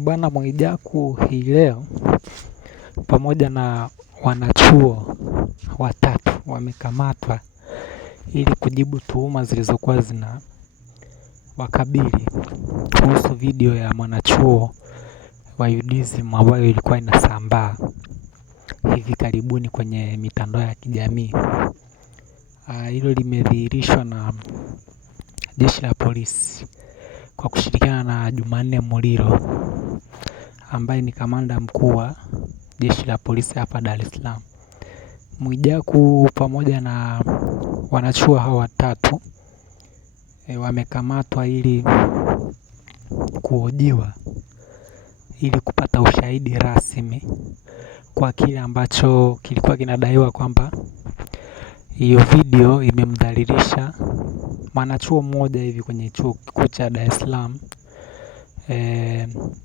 Bwana Mwijaku hii leo pamoja na wanachuo watatu wamekamatwa ili kujibu tuhuma zilizokuwa zina wakabili kuhusu video ya mwanachuo wa UDSM ambayo ilikuwa inasambaa hivi karibuni kwenye mitandao ya kijamii. Hilo limedhihirishwa na jeshi la polisi kwa kushirikiana na Jumanne Muliro ambaye ni kamanda mkuu wa jeshi la polisi hapa Dar es Salaam. Mwijaku pamoja na wanachuo hawa watatu wamekamatwa ili kuhojiwa ili kupata ushahidi rasmi kwa kile ambacho kilikuwa kinadaiwa kwamba hiyo video imemdhalilisha mwanachuo mmoja hivi kwenye chuo kikuu cha Dar es Salaam.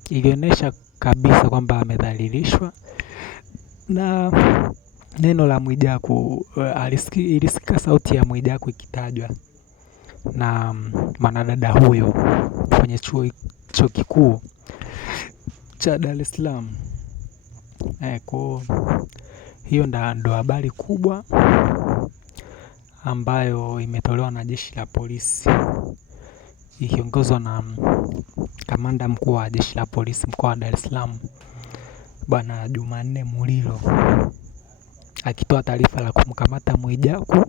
Ilionyesha kabisa kwamba amedhalilishwa na neno la Mwijaku, ilisikika sauti ya Mwijaku ikitajwa na mwanadada huyo kwenye chuo kikuu cha Dar es Salaam. Kwa hiyo ndo habari kubwa ambayo imetolewa na jeshi la polisi ikiongozwa na kamanda mkuu wa jeshi la polisi mkoa wa Dar es Salaam Bwana Jumanne Muliro, akitoa taarifa la kumkamata Mwijaku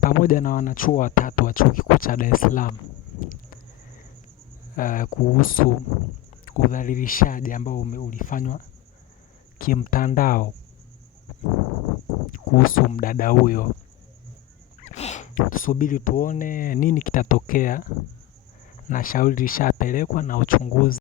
pamoja na wanachuo watatu wa chuo kikuu cha Dar es Salaam kuhusu udhalilishaji ambao ulifanywa kimtandao kuhusu mdada huyo. Tusubiri tuone nini kitatokea, na shauri lishapelekwa na uchunguzi